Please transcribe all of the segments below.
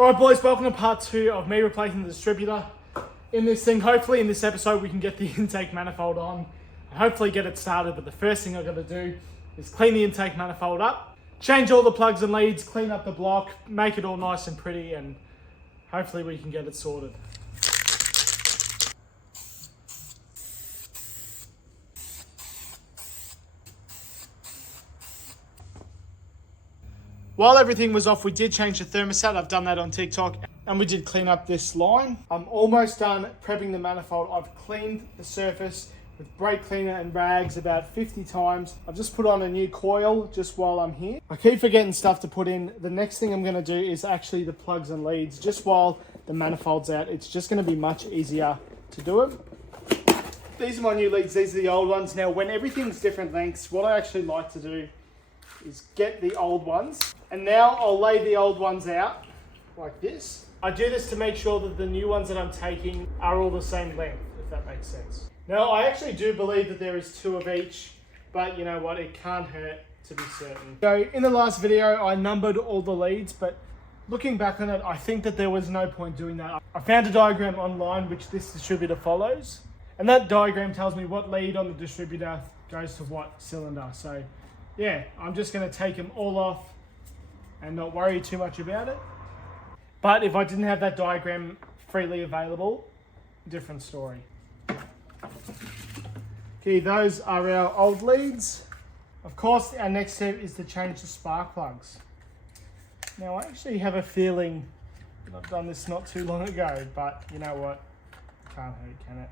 Alright boys, welcome to part 2 of me replacing the distributor in this thing. Hopefully in this episode we can get the intake manifold on and hopefully get it started, but the first thing I've got to do is clean the intake manifold up, change all the plugs and leads, clean up the block, make it all nice and pretty, and hopefully we can get it sorted. While everything was off, we did change the thermostat. I've done that on TikTok, and we did clean up this line. I'm almost done prepping the manifold. I've cleaned the surface with brake cleaner and rags about 50 times. I've just put on a new coil just while I'm here. I keep forgetting stuff to put in. The next thing I'm gonna do is actually the plugs and leads just while the manifold's out. It's just gonna be much easier to do it. These are my new leads, these are the old ones. Now, when everything's different lengths, what I actually like to do is get the old ones, and now I'll lay the old ones out like this. I do this to make sure that the new ones that I'm taking are all the same length, if that makes sense. Now, I actually do believe that there is 2 of each, but you know what, it can't hurt to be certain. So in the last video, I numbered all the leads, but looking back on it, I think that there was no point doing that. I found a diagram online which this distributor follows, and that diagram tells me what lead on the distributor goes to what cylinder. So yeah, I'm just going to take them all off and not worry too much about it. But if I didn't have that diagram freely available, different story. Okay, those are our old leads. Of course, our next step is to change the spark plugs. Now, I actually have a feeling that I've done this not too long ago, but you know what? Can't hurt, can it?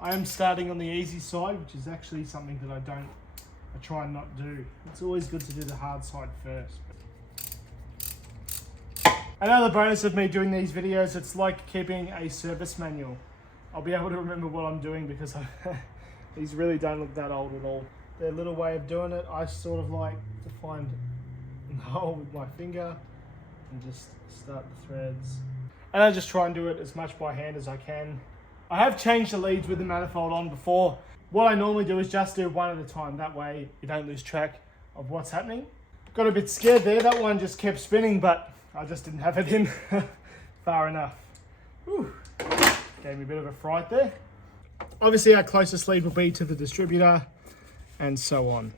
I am starting on the easy side, which is actually something that I try and not do. It's always good to do the hard side first. Another bonus of me doing these videos, it's like keeping a service manual. I'll be able to remember what I'm doing because these really don't look that old at all. Their little way of doing it, I sort of like to find a hole with my finger and just start the threads. And I just try and do it as much by hand as I can. I have changed the leads with the manifold on before. What I normally do is just do one at a time. That way you don't lose track of what's happening. Got a bit scared there. That one just kept spinning, but I just didn't have it in far enough. Whew. Gave me a bit of a fright there. Obviously our closest lead will be to the distributor and so on.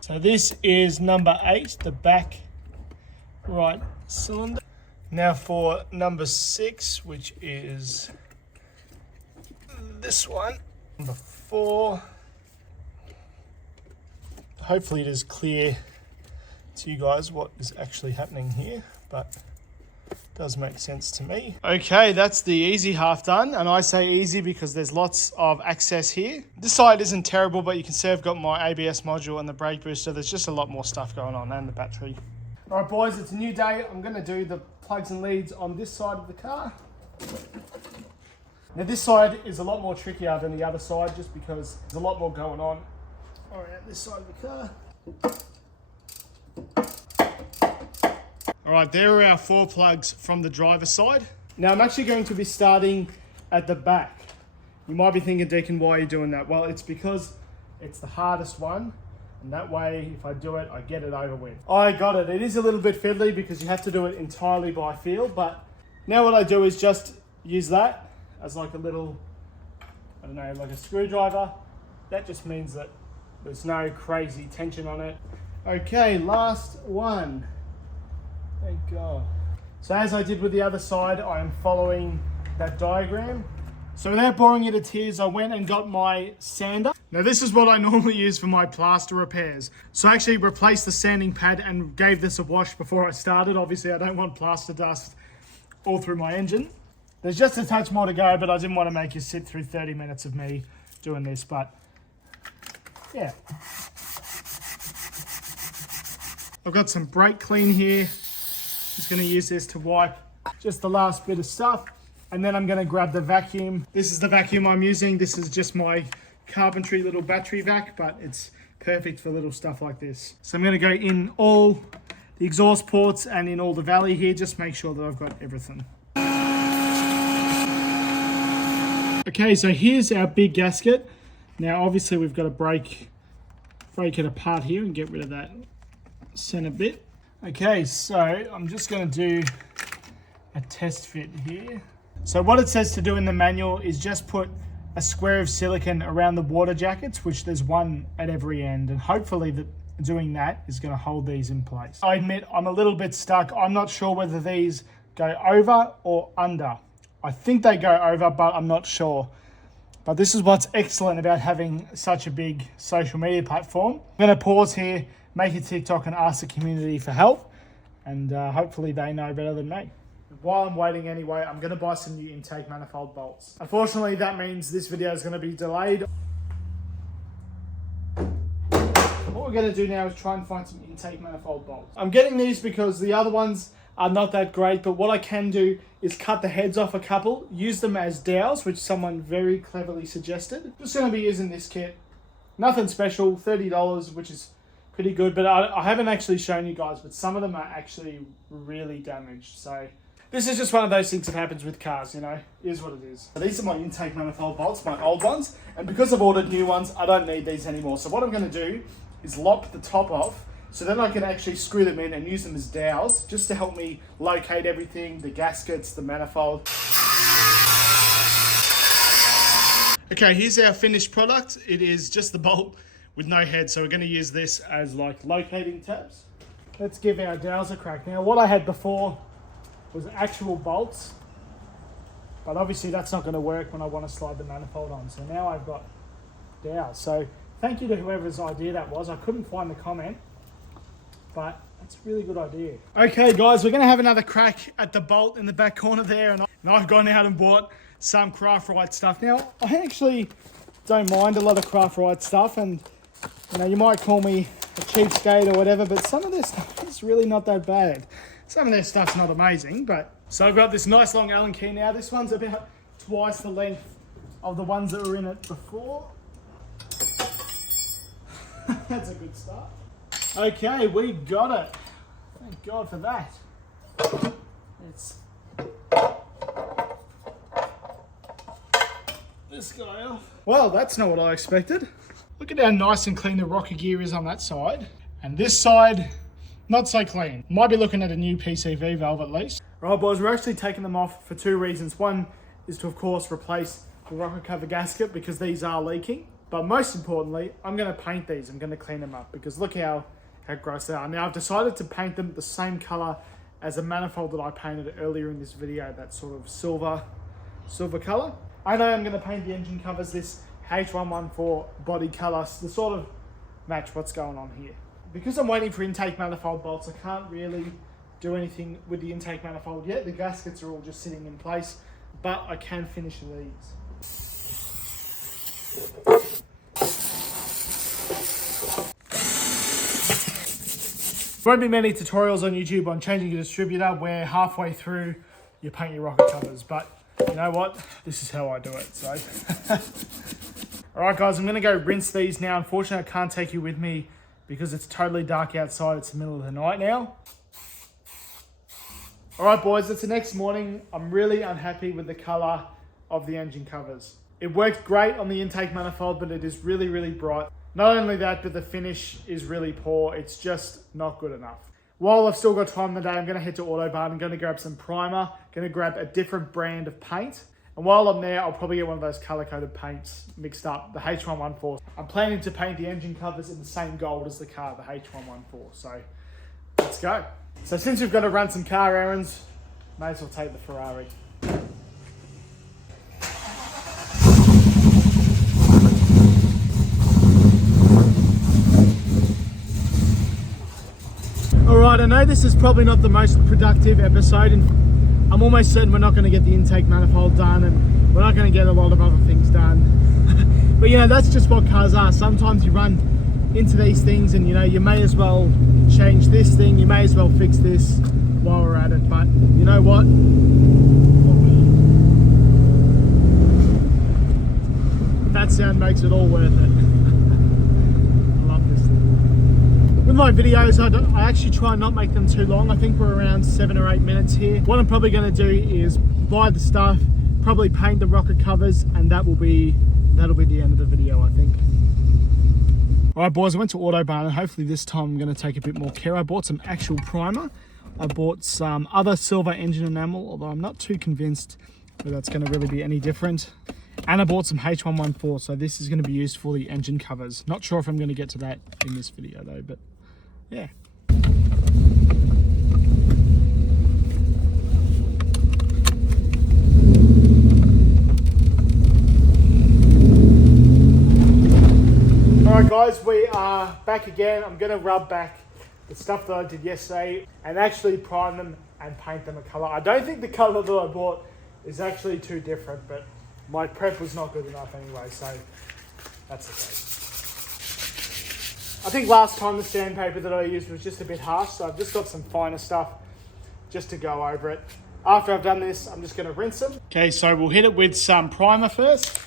So this is number 8, the back right cylinder. Now for number 6, which is this one, number 4. Hopefully it is clear to you guys what is actually happening here, but it does make sense to me. Okay, that's the easy half done, and I say easy because there's lots of access here. This side isn't terrible, but you can see I've got my ABS module and the brake booster. There's just a lot more stuff going on, and the battery. All right, boys, it's a new day. I'm gonna do the plugs and leads on this side of the car. Now this side is a lot more trickier than the other side just because there's a lot more going on around this side of the car. All right, there are our 4 plugs from the driver's side. Now I'm actually going to be starting at the back. You might be thinking, Deacon, why are you doing that? Well, it's because it's the hardest one, and that way if I do it, I get it over with. I got it. It is a little bit fiddly because you have to do it entirely by feel, but now what I do is just use that as like a little, I don't know, like a screwdriver. That just means that there's no crazy tension on it. Okay, last one. Thank God. So as I did with the other side, I am following that diagram. So without boring you to tears, I went and got my sander. Now this is what I normally use for my plaster repairs. So I actually replaced the sanding pad and gave this a wash before I started. Obviously I don't want plaster dust all through my engine. There's just a touch more to go, but I didn't want to make you sit through 30 minutes of me doing this, but yeah. I've got some brake clean here. Just going to use this to wipe just the last bit of stuff. And then I'm going to grab the vacuum. This is the vacuum I'm using. This is just my carpentry little battery vac, but it's perfect for little stuff like this. So I'm going to go in all the exhaust ports and in all the valley here, just make sure that I've got everything. Okay, so here's our big gasket. Now obviously we've got to break it apart here and get rid of that center bit. Okay, so I'm just going to do a test fit here. So what it says to do in the manual is just put a square of silicone around the water jackets, which there's one at every end, and hopefully doing that is going to hold these in place. I admit I'm a little bit stuck. I'm not sure whether these go over or under. I think they go over, but I'm not sure. But this is what's excellent about having such a big social media platform. I'm going to pause here, make a TikTok and ask the community for help, and hopefully they know better than me. While I'm waiting anyway, I'm going to buy some new intake manifold bolts. Unfortunately, that means this video is going to be delayed. What we're going to do now is try and find some intake manifold bolts. I'm getting these because the other ones are not that great, but what I can do is cut the heads off a couple, use them as dowels, which someone very cleverly suggested. Just going to be using this kit. Nothing special, $30, which is pretty good, but I haven't actually shown you guys, but some of them are actually really damaged. So this is just one of those things that happens with cars, you know, it is what it is. So these are my intake manifold bolts, my old ones, and because I've ordered new ones, I don't need these anymore. So what I'm going to do is lop the top off, so then I can actually screw them in and use them as dowels, just to help me locate everything, the gaskets, the manifold. Okay, here's our finished product. It is just the bolt with no head, so we're going to use this as like locating tabs. Let's give our dowels a crack. Now what I had before was actual bolts, but obviously that's not going to work when I want to slide the manifold on. So now I've got dowels. So thank you to whoever's idea that was. I couldn't find the comment, but that's a really good idea. Okay guys, we're going to have another crack at the bolt in the back corner there, and I've gone out and bought some Craft Right stuff. Now I actually don't mind a lot of Craft Right stuff, and you know, you might call me a cheapskate or whatever, but some of this stuff is really not that bad. Some of their stuff's not amazing, but... So I've got this nice long Allen key now. This one's about twice the length of the ones that were in it before. That's a good start. Okay, we got it. Thank God for that. Let's... this guy off. Well, that's not what I expected. Look at how nice and clean the rocker gear is on that side. And this side... not so clean. Might be looking at a new PCV valve at least. Right boys, we're actually taking them off for two reasons. One is to of course replace the rocker cover gasket because these are leaking. But most importantly, I'm going to paint these. I'm going to clean them up because look how gross they are. Now I've decided to paint them the same color as a manifold that I painted earlier in this video, that sort of silver color. I know I'm going to paint the engine covers this H114 body color to sort of match what's going on here. Because I'm waiting for intake manifold bolts, I can't really do anything with the intake manifold yet. The gaskets are all just sitting in place, but I can finish these. There won't be many tutorials on YouTube on changing a distributor where halfway through you paint your rocker covers, but you know what? This is how I do it, so. Alright guys, I'm gonna go rinse these now. Unfortunately, I can't take you with me because it's totally dark outside. It's the middle of the night now. Alright boys, it's the next morning. I'm really unhappy with the color of the engine covers. It worked great on the intake manifold, but it is really, really bright. Not only that, but the finish is really poor. It's just not good enough. While I've still got time today, I'm gonna head to Autobarn. I'm gonna grab some primer, gonna grab a different brand of paint. And while I'm there, I'll probably get one of those color-coded paints mixed up, the H114. I'm planning to paint the engine covers in the same gold as the car, the H114. So let's go. So since we've got to run some car errands, may as well take the Ferrari. Alright, I know this is probably not the most productive episode, and I'm almost certain we're not going to get the intake manifold done, and we're not going to get a lot of other things done. But you know, that's just what cars are. Sometimes you run into these things and you know, you may as well change this thing, you may as well fix this while we're at it. But you know what? That sound makes it all worth it. I love this thing. With my videos, I actually try and not make them too long. I think we're around 7 or 8 minutes here. What I'm probably going to do is buy the stuff, probably paint the rocker covers, and that'll be the end of the video, I think. All right, boys, I went to Autobarn, and hopefully this time I'm going to take a bit more care. I bought some actual primer. I bought some other silver engine enamel, although I'm not too convinced that that's going to really be any different. And I bought some H114, so this is going to be used for the engine covers. Not sure if I'm going to get to that in this video though, but yeah. Alright guys, we are back again. I'm going to rub back the stuff that I did yesterday and actually prime them and paint them a colour. I don't think the colour that I bought is actually too different, but my prep was not good enough anyway, so that's okay. I think last time the sandpaper that I used was just a bit harsh, so I've just got some finer stuff just to go over it. After I've done this, I'm just going to rinse them. Okay, so we'll hit it with some primer first.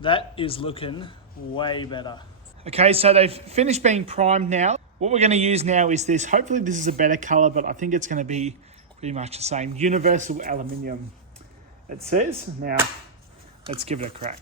That is looking way better. Okay, so they've finished being primed now. What we're going to use now is this. Hopefully this is a better color, but I think it's going to be pretty much the same. Universal aluminium, it says. Now, let's give it a crack.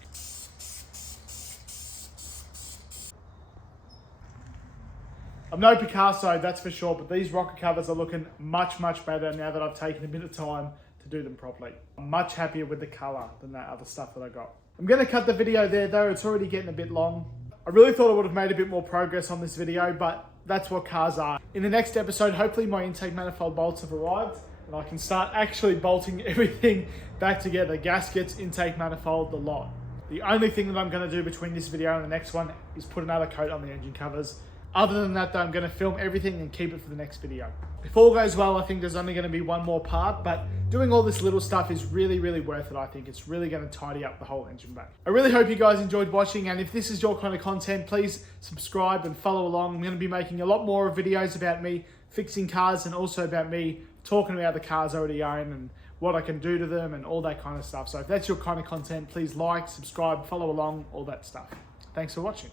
I'm no Picasso, that's for sure, but these rocker covers are looking much, much better now that I've taken a bit of time to do them properly. I'm much happier with the color than that other stuff that I got. I'm going to cut the video there though, it's already getting a bit long. I really thought I would have made a bit more progress on this video, but that's what cars are. In the next episode, hopefully my intake manifold bolts have arrived and I can start actually bolting everything back together. Gaskets, intake manifold, the lot. The only thing that I'm going to do between this video and the next one is put another coat on the engine covers. Other than that though, I'm going to film everything and keep it for the next video. If all goes well, I think there's only going to be one more part, but doing all this little stuff is really, really worth it. I think it's really going to tidy up the whole engine bay. I really hope you guys enjoyed watching, and if this is your kind of content, please subscribe and follow along. I'm going to be making a lot more videos about me fixing cars and also about me talking about the cars I already own and what I can do to them and all that kind of stuff. So if that's your kind of content, please like, subscribe, follow along, all that stuff. Thanks for watching.